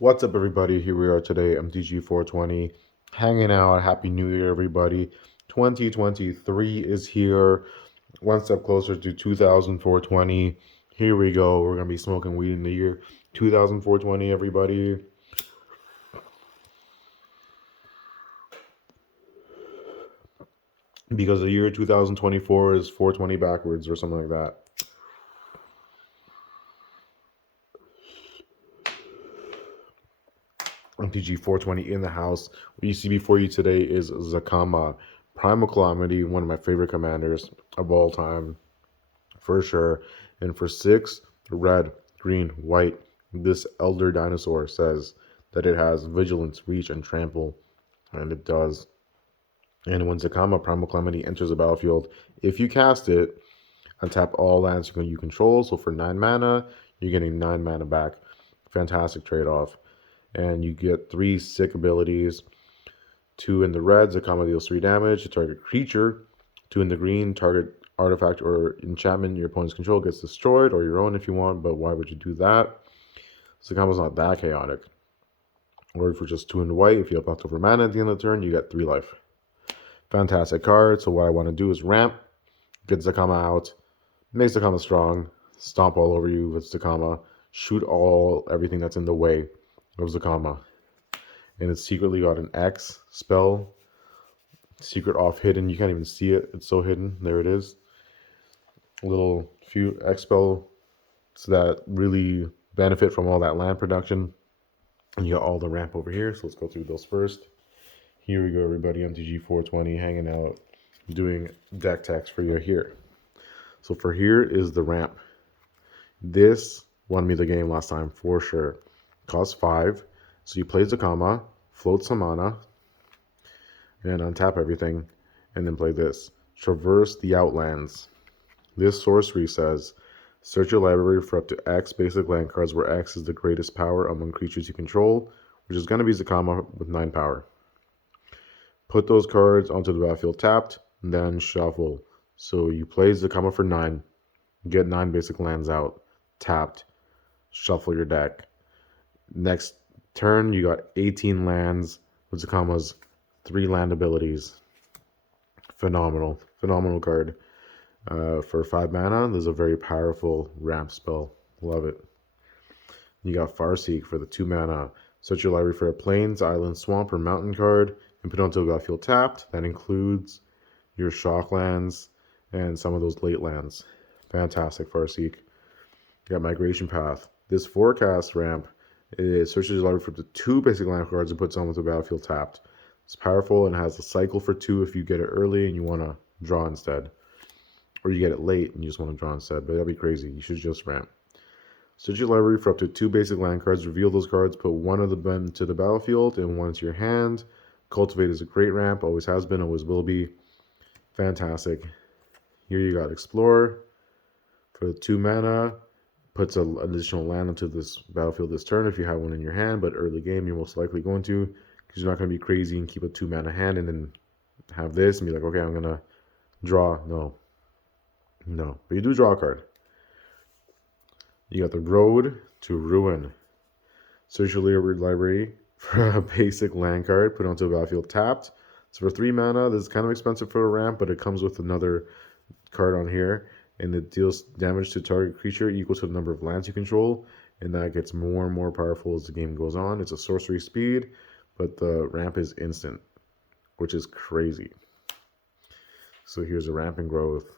What's up, everybody? Here we are today, MTG 420, hanging out. Happy New Year, everybody. 2023 is here, one step closer to 2420. Here we go. We're going to be smoking weed in the year 2420, everybody. Because the year 2024 is 420 backwards or something like that. MTG 420 in the house. What you see before you today is Zacama, Primal Calamity, one of my favorite commanders of all time, for sure. And for 6, red, green, white, this Elder Dinosaur says that it has Vigilance, Reach, and Trample, and it does. And when Zacama Primal Calamity enters the battlefield, if you cast it, untap all lands you control. So for 9 mana, you're getting 9 mana back. Fantastic trade-off. And you get 3 sick abilities. 2 in the red, Zacama deals 3 damage to target creature. 2 in the green, target artifact or enchantment your opponent's control gets destroyed, or your own if you want, but why would you do that? Zacama's not that chaotic. Or for just 2 in the white, if you have leftover mana at the end of the turn, you get 3 life. Fantastic card. So what I want to do is ramp, get Zacama out, make Zacama strong, stomp all over you with Zacama, shoot everything that's in the way of Zacama. And it's secretly got an X spell, secret off hidden. You can't even see it. It's so hidden. There it is. Little few X spells that really benefit from all that land production. And you got all the ramp over here. So let's go through those first. Here we go, everybody. MTG 420 hanging out, doing deck text for you here. So for here is the ramp. This won me the game last time for sure. Cost 5. So you play Zacama, float some mana, and untap everything, and then play this. Traverse the Outlands. This sorcery says, search your library for up to X basic land cards where X is the greatest power among creatures you control, which is going to be Zacama with 9 power. Put those cards onto the battlefield tapped, then shuffle. So you play Zacama for 9, get 9 basic lands out, tapped, shuffle your deck. Next turn, you got 18 lands with Zacama's 3 land abilities. Phenomenal card. For 5 mana, there's a very powerful ramp spell. Love it. You got Farseek for the 2 mana. Search your library for a plains, island, swamp, or mountain card and put it onto the battlefield tapped. That includes your shock lands and some of those late lands. Fantastic, Farseek. You got Migration Path. This forecast ramp, it searches your library for the 2 basic land cards and puts them onto the battlefield tapped. It's powerful and has a cycle for 2 if you get it early and you want to draw instead. Or you get it late and you just want to draw instead, but that'd be crazy. You should just ramp. Search your library for up to 2 basic land cards. Reveal those cards. Put 1 of them to the battlefield and 1 to your hand. Cultivate is a great ramp. Always has been. Always will be. Fantastic. Here you got Explore for the 2 mana. Puts an additional land onto this battlefield this turn if you have one in your hand. But early game, you're most likely going to, because you're not going to be crazy and keep a 2 mana hand and then have this and be like, okay, I'm going to draw. No. But you do draw a card. You got the Road to Ruin. Search your library for a basic land card. Put it onto a battlefield tapped. So for 3 mana, this is kind of expensive for a ramp, but it comes with another card on here. And it deals damage to target creature equal to the number of lands you control. And that gets more and more powerful as the game goes on. It's a sorcery speed, but the ramp is instant, which is crazy. So here's a rampant growth.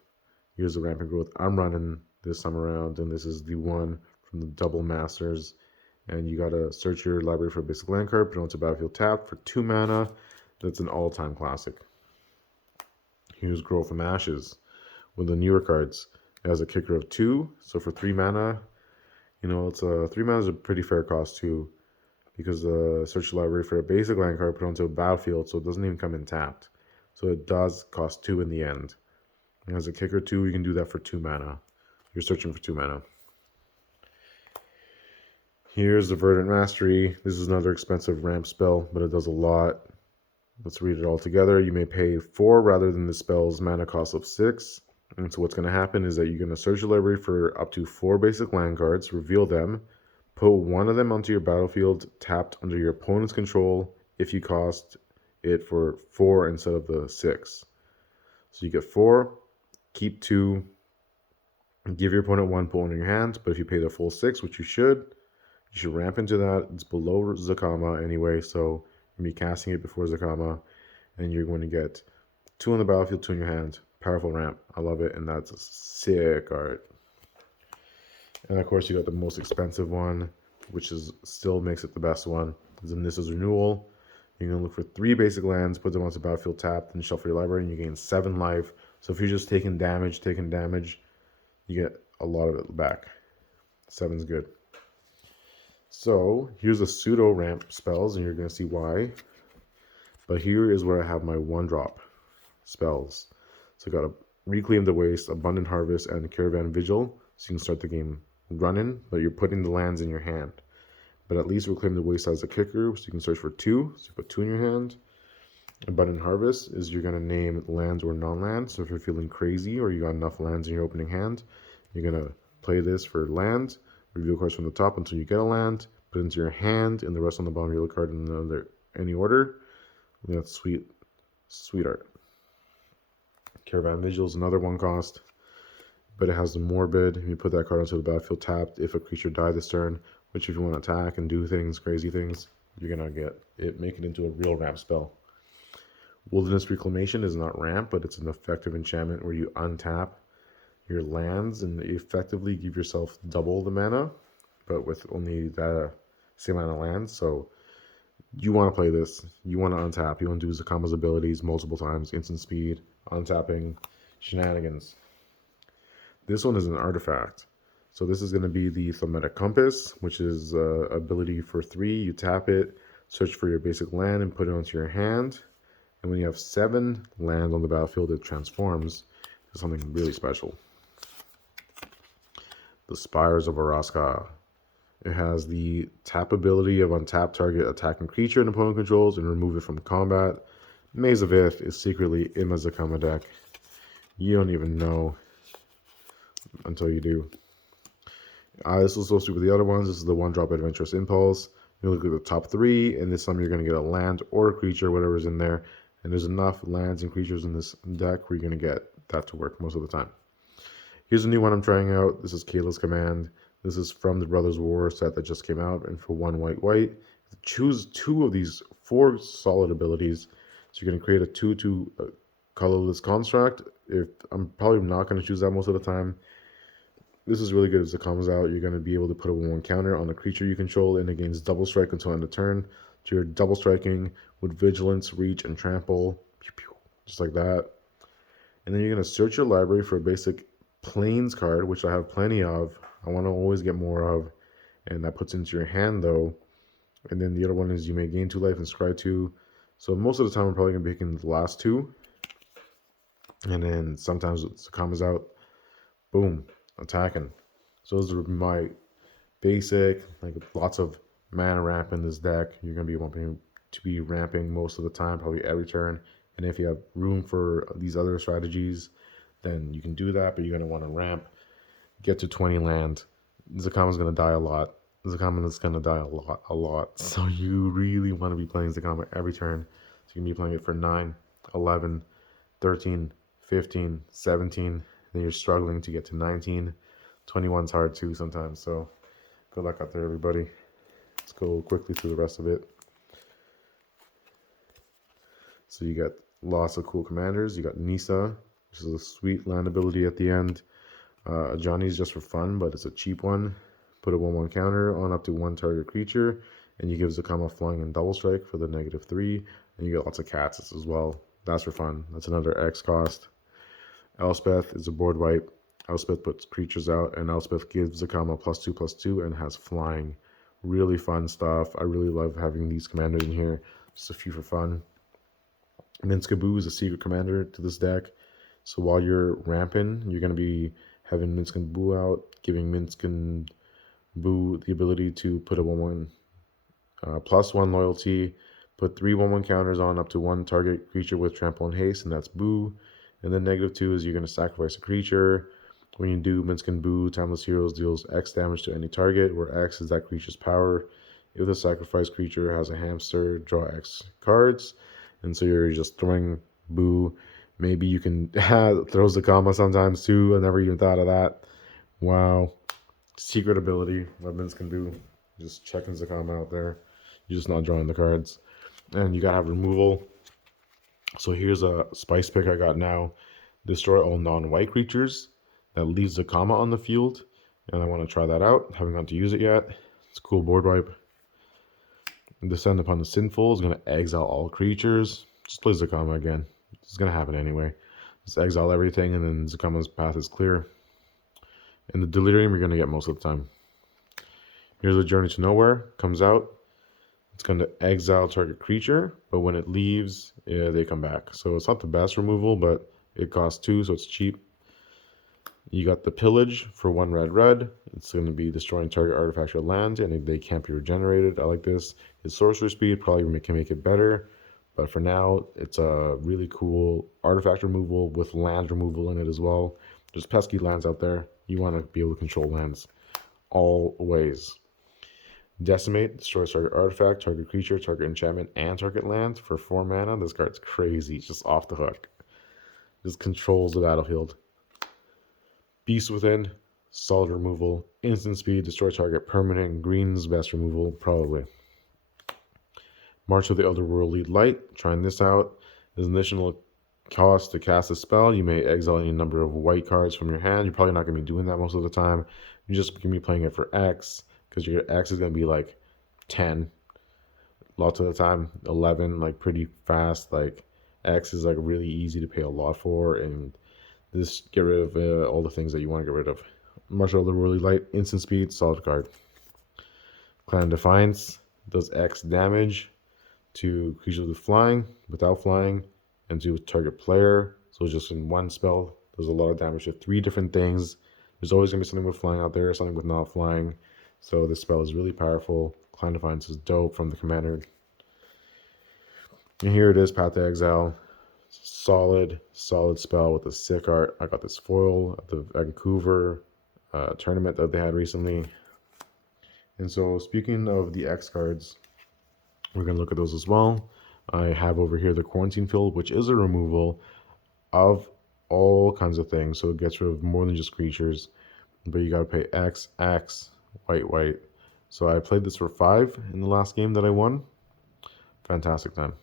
I'm running this time around, and this is the one from the Double Masters. And you gotta search your library for a basic land card, put it onto battlefield tap for 2 mana. That's an all-time classic. Here's Grow from Ashes. One of the newer cards. It has a kicker of 2, so for 3 mana, it's 3 mana is a pretty fair cost too, because search your library for a basic land card, put it onto a battlefield, so it doesn't even come in tapped. So it does cost 2 in the end. It has a kicker 2, you can do that for 2 mana. You're searching for 2 mana. Here's the Verdant Mastery. This is another expensive ramp spell, but it does a lot. Let's read it all together. You may pay 4 rather than the spell's mana cost of 6. And so what's going to happen is that you're going to search your library for up to 4 basic land cards, reveal them, Put one of them onto your battlefield tapped under your opponent's control if you cost it for 4 instead of the 6. So you get 4, keep 2, give your opponent 1, put 1 in your hand. But if you pay the full 6, which you should ramp into that. It's below Zacama anyway, so you're going to be casting it before Zacama, and you're going to get 2 on the battlefield, 2 in your hand. Powerful ramp. I love it, and that's a sick art. And of course, you got the most expensive one, which is still makes it the best one. Then this is Renewal. You're going to look for 3 basic lands, put them onto the battlefield tapped, and shuffle your library, and you gain 7 life. So if you're just taking damage, you get a lot of it back. 7's good. So here's a pseudo ramp spells, and you're going to see why. But here is where I have my 1-drop spells. So I got a Reclaim the Waste, Abundant Harvest, and Caravan Vigil. So you can start the game running, but you're putting the lands in your hand. But at least Reclaim the Waste has a kicker, so you can search for 2. So you put 2 in your hand. Abundant Harvest is you're going to name lands or non-lands. So if you're feeling crazy or you got enough lands in your opening hand, you're going to play this for land. Reveal cards from the top until you get a land. Put it into your hand, and the rest on the bottom of your card in any order. And that's sweet art. Caravan Vigil is another 1 cost, but it has the Morbid. You put that card onto the battlefield tapped if a creature died this turn, which if you want to attack and do things, crazy things, you're going to get it, make it into a real ramp spell. Wilderness Reclamation is not ramp, but it's an effective enchantment where you untap your lands and effectively give yourself double the mana, but with only that same amount of lands. So you want to play this. You want to untap. You want to do Zacama's abilities multiple times. Instant speed, untapping, shenanigans. This one is an artifact. So this is going to be the Thaumatic Compass, which is ability for 3. You tap it, search for your basic land, and put it onto your hand. And when you have 7 land on the battlefield, it transforms to something really special. The Spires of Araska. It has the tap ability of untap target attacking creature and opponent controls and remove it from combat. Maze of Ith is secretly in my Zacama deck. You don't even know until you do. This is supposed to be with the other ones. This is the 1-drop Adventurous Impulse. You look at the top 3, and this time you're going to get a land or a creature, whatever's in there. And there's enough lands and creatures in this deck where you're going to get that to work most of the time. Here's a new one I'm trying out. This is Kayla's Command. This is from the Brothers War set that just came out. And for 1 white, choose 2 of these 4 solid abilities. So you're going to create a 2/2 colorless construct. I'm probably not going to choose that most of the time. This is really good. As it comes out, you're going to be able to put a 1/1 counter on a creature you control, and it gains double strike until end of turn. So you're double striking with Vigilance, Reach, and Trample. Pew, pew, just like that. And then you're going to search your library for a basic Plains card, which I have plenty of. I want to always get more of. And that puts into your hand, though. And then the other one is you may gain 2 life and scry 2. So most of the time, I'm probably going to be picking the last 2. And then sometimes it comes out, boom, attacking. So those are my basic, like lots of mana ramp in this deck. You're going to be wanting to be ramping most of the time, probably every turn. And if you have room for these other strategies, then you can do that, but you're going to want to ramp, get to 20 land. Zacama's going to die a lot. Zacama is going to die a lot. So you really want to be playing Zacama every turn. So you can be playing it for 9, 11, 13, 15, 17. Then you're struggling to get to 19. 21's hard too sometimes. So good luck out there, everybody. Let's go quickly through the rest of it. So you got lots of cool commanders. You got Nisa, which is a sweet land ability at the end. Johnny's just for fun, but it's a cheap one. Put a 1/1 counter on up to 1 target creature, and you give Zacama flying and double strike for the -3. And you get lots of cats as well. That's for fun. That's another X cost. Elspeth is a board wipe. Elspeth puts creatures out, and Elspeth gives Zacama +2/+2 and has flying. Really fun stuff. I really love having these commanders in here. Just a few for fun. Minskaboo is a secret commander to this deck. So while you're ramping, you're going to be having Minskaboo out, giving Minskaboo the ability to put a 1/1 +1 loyalty, put 3 1/1 counters on up to 1 target creature with trample and haste, and that's Boo. And then -2 is you're going to sacrifice a creature, When you do Minskin Boo, Timeless Heroes deals X damage to any target, where X is that creature's power. If the sacrificed creature has a hamster, draw X cards. And so you're just throwing Boo. Maybe you can throw Zacama sometimes too. I never even thought of that. Wow. Secret ability that Minskin Boo. Just checking Zacama out there. You're just not drawing the cards. And you gotta have removal. So here's a spice pick I got now. Destroy all non-white creatures. That leaves Zacama on the field. And I want to try that out. Haven't got to use it yet. It's a cool board wipe. Descend upon the Sinful is going to exile all creatures. Just play Zacama again. It's going to happen anyway. Just exile everything and then Zacama's path is clear. And the Delirium you're going to get most of the time. Here's a Journey to Nowhere. Comes out. It's going to exile target creature, but when it leaves, they come back. So it's not the best removal, but it costs 2, so it's cheap. You got the Pillage for 1 red. It's going to be destroying target artifact or land, and they can't be regenerated. I like this. Its sorcery speed probably can make it better, but for now, it's a really cool artifact removal with land removal in it as well. There's pesky lands out there. You want to be able to control lands always. Decimate, destroys target artifact, target creature, target enchantment, and target land for 4 mana. This card's crazy. It's just off the hook. Just controls the battlefield. Beast Within, solid removal. Instant speed, destroy target permanent. Green's best removal, probably. March of the Otherworldly Light, trying this out. There's an additional cost to cast a spell. You may exile any number of white cards from your hand. You're probably not going to be doing that most of the time. You're just going to be playing it for X, because your X is going to be like 10. Lots of the time, 11, like pretty fast. Like X is like really easy to pay a lot for, and just get rid of all the things that you want to get rid of. Marshal of the Worldly Light, instant speed, solid card. Clan Defiance does X damage to creatures with flying, without flying, and to target player. So just in one spell, does a lot of damage to 3 different things. There's always going to be something with flying out there, something with not flying. So this spell is really powerful. Clan Defiance is dope from the commander. And here it is, Path to Exile. Solid spell with a sick art. I got this foil at the Vancouver tournament that they had recently. And so speaking of the X cards, we're going to look at those as well. I have over here the Quarantine Field, which is a removal of all kinds of things. So it gets rid of more than just creatures. But you got to pay X, white. So I played this for 5 in the last game that I won. Fantastic time.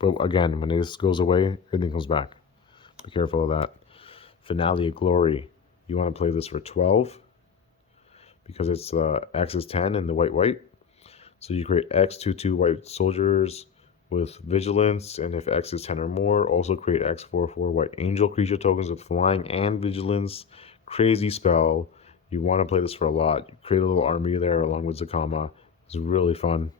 But again, when this goes away, everything comes back. Be careful of that. Finale of Glory. You want to play this for 12 because it's X is 10 and the white. So you create X 2/2 white soldiers with vigilance, and if X is 10 or more, also create X 4/4 white angel creature tokens with flying and vigilance. Crazy spell. You want to play this for a lot. You create a little army there along with Zacama. It's really fun.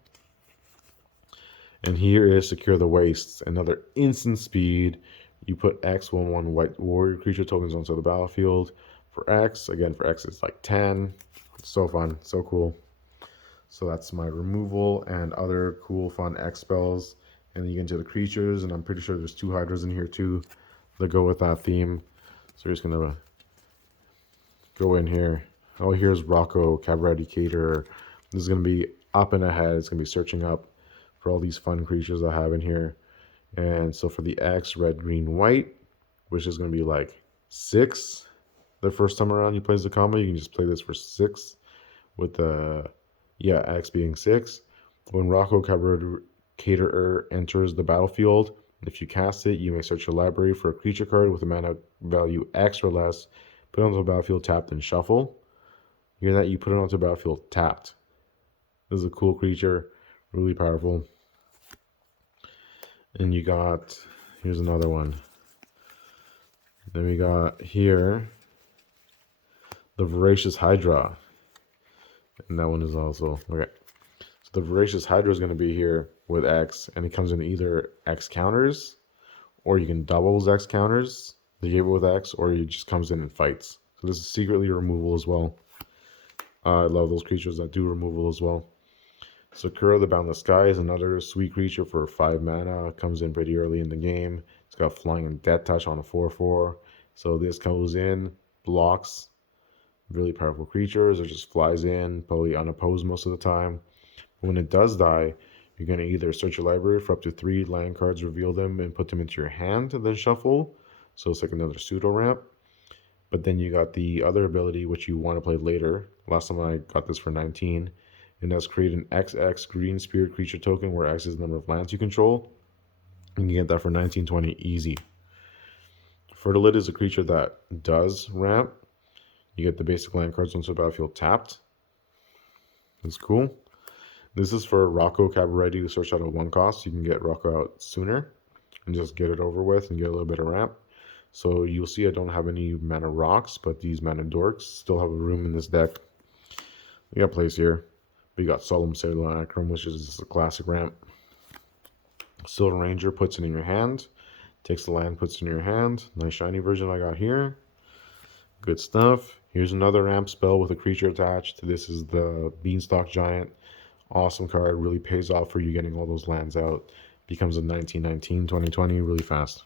And here is Secure the Wastes, another instant speed. You put X 1/1 white warrior creature tokens onto the battlefield for X. Again, for X it's like 10. It's so fun, so cool. So that's my removal and other cool fun X spells. And then you get into the creatures, and I'm pretty sure there's 2 hydras in here too that go with that theme. So we're just gonna go in here. Oh, here's Rocco, Cabaret Caterer. This is gonna be up and ahead. It's gonna be searching up for all these fun creatures I have in here. And so for the X, red, green, white, which is going to be like 6 the first time around you play Zacama, you can just play this for 6 with the, X being 6. When Rocco Caterer enters the battlefield, if you cast it, you may search your library for a creature card with a mana value X or less, put it onto the battlefield tapped and shuffle. You hear that? You put it onto the battlefield tapped. This is a cool creature, really powerful. And you got, here's another one. Then we got here the Voracious Hydra. And that one is also, okay. So the Voracious Hydra is going to be here with X, and it comes in either X counters, or you can double X counters, they gave it with X, or it just comes in and fights. So this is secretly removal as well. I love those creatures that do removal as well. Sakura the Boundless Sky is another sweet creature for 5 mana. It comes in pretty early in the game. It's got flying and death touch on a 4/4. So this goes in, blocks really powerful creatures or just flies in, probably unopposed most of the time. When it does die, you're going to either search your library for up to 3 land cards, reveal them, and put them into your hand, and then shuffle. So it's like another pseudo ramp. But then you got the other ability, which you want to play later. Last time I got this for 19. And that's create an XX green spirit creature token where X is the number of lands you control. You can get that for 1920 easy. Fertilid is a creature that does ramp. You get the basic land cards once the battlefield tapped. That's cool. This is for Rocco Cabaretti to search out a 1 cost. You can get Rocco out sooner and just get it over with and get a little bit of ramp. So you'll see I don't have any mana rocks, but these mana dorks still have a room in this deck. We got plays here. We got Solemn Simulacrum, which is just a classic ramp. Silver Ranger puts it in your hand. Takes the land, puts it in your hand. Nice shiny version I got here. Good stuff. Here's another ramp spell with a creature attached. This is the Beanstalk Giant. Awesome card. Really pays off for you getting all those lands out. Becomes a 1919, 2020 really fast.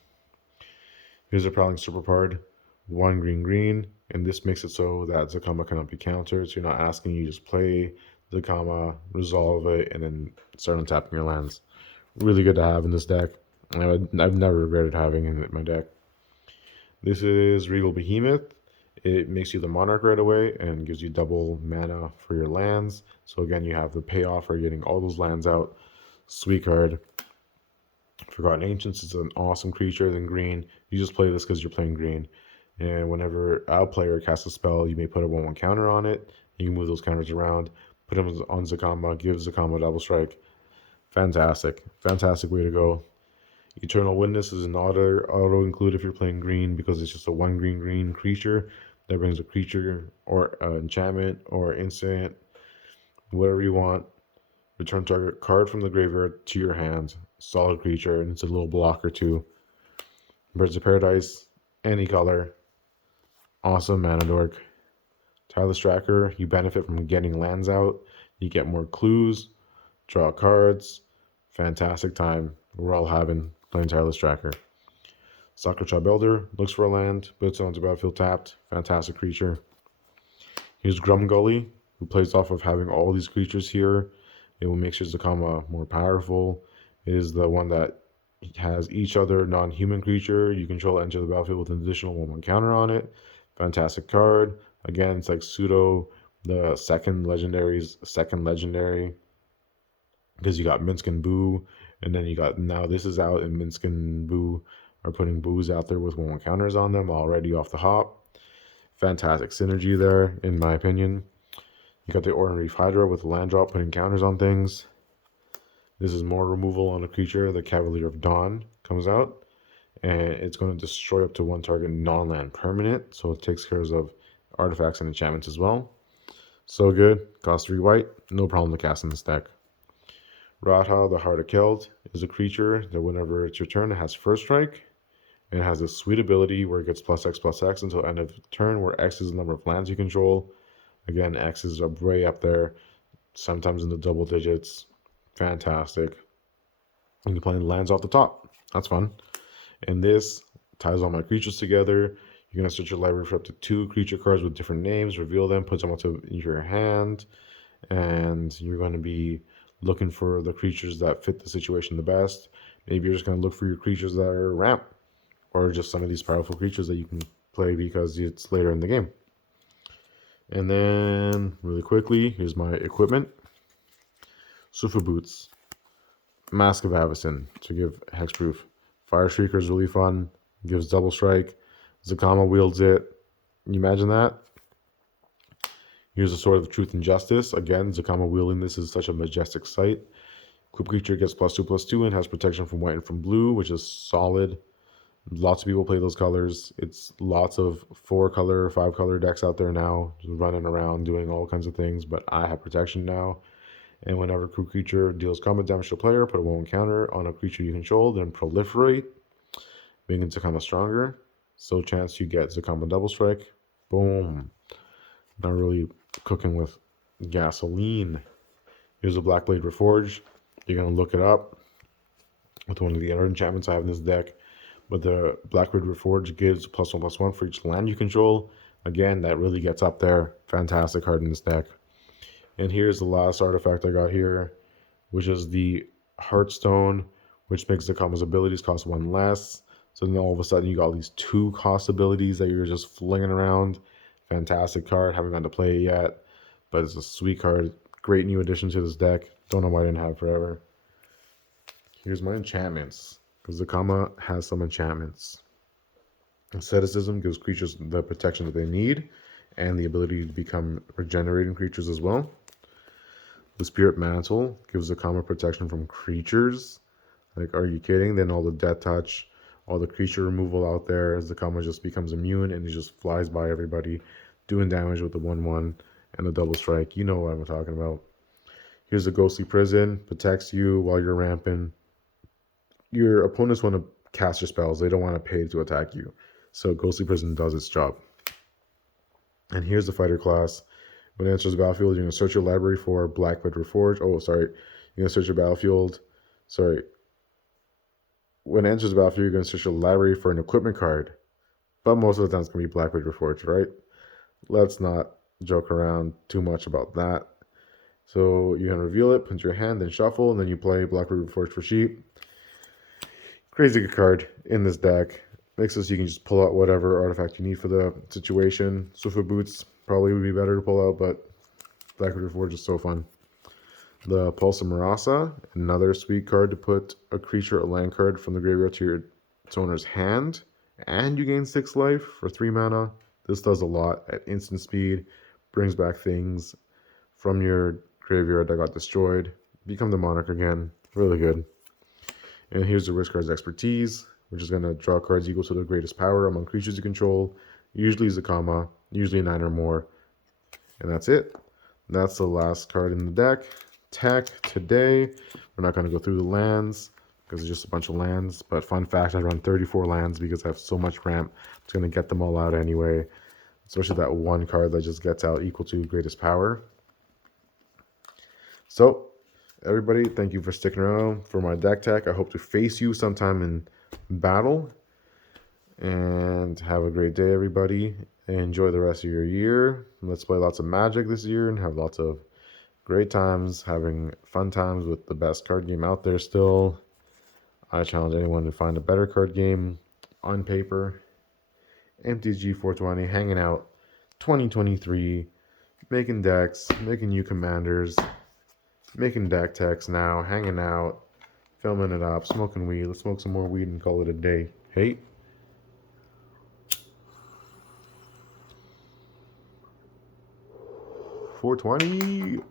Here's a Prowling Serpentard. 1 green green. And this makes it so that Zacama cannot be countered. So you're not asking, you just play Zacama, resolve it, and then start untapping your lands. Really good to have in this deck. I've never regretted having it in my deck. This is Regal Behemoth. It makes you the Monarch right away and gives you double mana for your lands. So again, you have the payoff for getting all those lands out. Sweet card. Forgotten Ancients is an awesome creature. Then green, you just play this because you're playing green. And whenever a player casts a spell, you may put a 1/1 counter on it. You can move those counters around, put them on Zacama, give Zacama double strike. Fantastic. Fantastic way to go. Eternal Witness is an auto include if you're playing green because it's just a 1 green green creature that brings a creature or enchantment or instant, whatever you want. Return target card from the graveyard to your hand. Solid creature, and it's a little blocker too. Birds of Paradise, any color. Awesome mana dork. Tireless Tracker, you benefit from getting lands out. You get more clues, draw cards. Fantastic time. We're all having playing Tireless Tracker. Soccer Child Builder looks for a land, puts it onto battlefield tapped. Fantastic creature. Here's Grumgully, who plays off of having all these creatures here. It will make your Zacama more powerful. It is the one that has each other non-human creature you control enter the battlefield with an additional 1/1 counter on it. Fantastic card. Again, it's like pseudo the second legendary because you got Minsk and Boo, and then you got now this is out, and Minsk and Boo are putting Boos out there with 1/1 counters on them already off the hop. Fantastic synergy there, in my opinion. You got the Oran Reef Hydra with the land drop putting counters on things. This is more removal on a creature. The Cavalier of Dawn comes out, and it's going to destroy up to 1 target non-land permanent, so it takes care of artifacts and enchantments as well. So good. Cost 3 white. No problem to cast in this deck. Radha, the Heart of Keld, is a creature that whenever it's your turn, it has first strike. And it has a sweet ability where it gets +X/+X until end of turn, where X is the number of lands you control. Again, X is way up there, sometimes in the double digits. Fantastic. You can play lands off the top. That's fun. And this ties all my creatures together. You're going to search your library for up to 2 creature cards with different names, reveal them, put them onto your hand, and you're going to be looking for the creatures that fit the situation the best. Maybe you're just going to look for your creatures that are ramp, or just some of these powerful creatures that you can play because it's later in the game. And then, really quickly, here's my equipment. Sufa Boots. Mask of Avacyn to give hexproof. Fire Shrieker is really fun. Gives double strike. Zacama wields it. Can you imagine that? Here's a Sword of Truth and Justice. Again, Zacama wielding this is such a majestic sight. Equipped creature gets +2/+2 and has protection from white and from blue, which is solid. Lots of people play those colors. It's lots of 4-color, 5-color decks out there now, just running around doing all kinds of things, but I have protection now. And whenever a creature deals combat damage to a player, put a 1/1 counter on a creature you control, then proliferate, making Zacama stronger. So chance you get Zacama double strike. Boom. Not really cooking with gasoline. Here's a Blackblade Reforged. You're going to look it up with one of the other enchantments I have in this deck. But the Blackblade Reforged gives +1/+1 for each land you control. Again, that really gets up there. Fantastic card in this deck. And here's the last artifact I got here, which is the Heartstone, which makes Zacama's abilities cost one less. So then all of a sudden you got these 2 cost abilities that you're just flinging around. Fantastic card. Haven't gotten to play it yet, but it's a sweet card. Great new addition to this deck. Don't know why I didn't have it forever. Here's my enchantments, because Zacama has some enchantments. Asceticism gives creatures the protection that they need and the ability to become regenerating creatures as well. The Spirit Mantle gives Zacama protection from creatures. Like, are you kidding? Then all the Death Touch, all the creature removal out there, Zacama just becomes immune and he just flies by everybody, doing damage with the 1/1 and the double strike. You know what I'm talking about. Here's a Ghostly Prison, protects you while you're ramping. Your opponents want to cast your spells, they don't want to pay to attack you. So Ghostly Prison does its job. And here's the fighter class. When it enters the battlefield, you're going to search your library for Blackwood Reforged. Oh, sorry. You're going to search your battlefield. Sorry. When it enters the battlefield, you're going to search your library for an equipment card. But most of the time, it's going to be Blackwood Reforged, right? Let's not joke around too much about that. So you're going to reveal it, put it in your hand, then shuffle, and then you play Blackwood Reforged for cheap. Crazy good card in this deck. Makes it so you can just pull out whatever artifact you need for the situation. Swiftfoot Boots probably would be better to pull out, but Blackwood Reforged is so fun. The Pulse of Marasa, another sweet card to put a creature or land card from the graveyard to its owner's hand, and you gain 6 life for 3 mana. This does a lot at instant speed, brings back things from your graveyard that got destroyed. Become the Monarch again. Really good. And here's the Risk Card's Expertise, which is going to draw cards equal to the greatest power among creatures you control, usually Zacama, usually 9 or more. And that's it. That's the last card in the deck. Tech today. We're not going to go through the lands because it's just a bunch of lands. But fun fact, I run 34 lands because I have so much ramp. I'm just going to get them all out anyway. Especially that one card that just gets out equal to greatest power. So, everybody, thank you for sticking around for my deck tech. I hope to face you sometime in battle. And have a great day, everybody. Enjoy the rest of your year. Let's play lots of Magic this year and have lots of great times, having fun times with the best card game out there still. I challenge anyone to find a better card game on paper. MTG 420, hanging out 2023, making decks, making new commanders, making deck techs now, hanging out, filming it up, smoking weed. Let's smoke some more weed and call it a day. Hey. 420.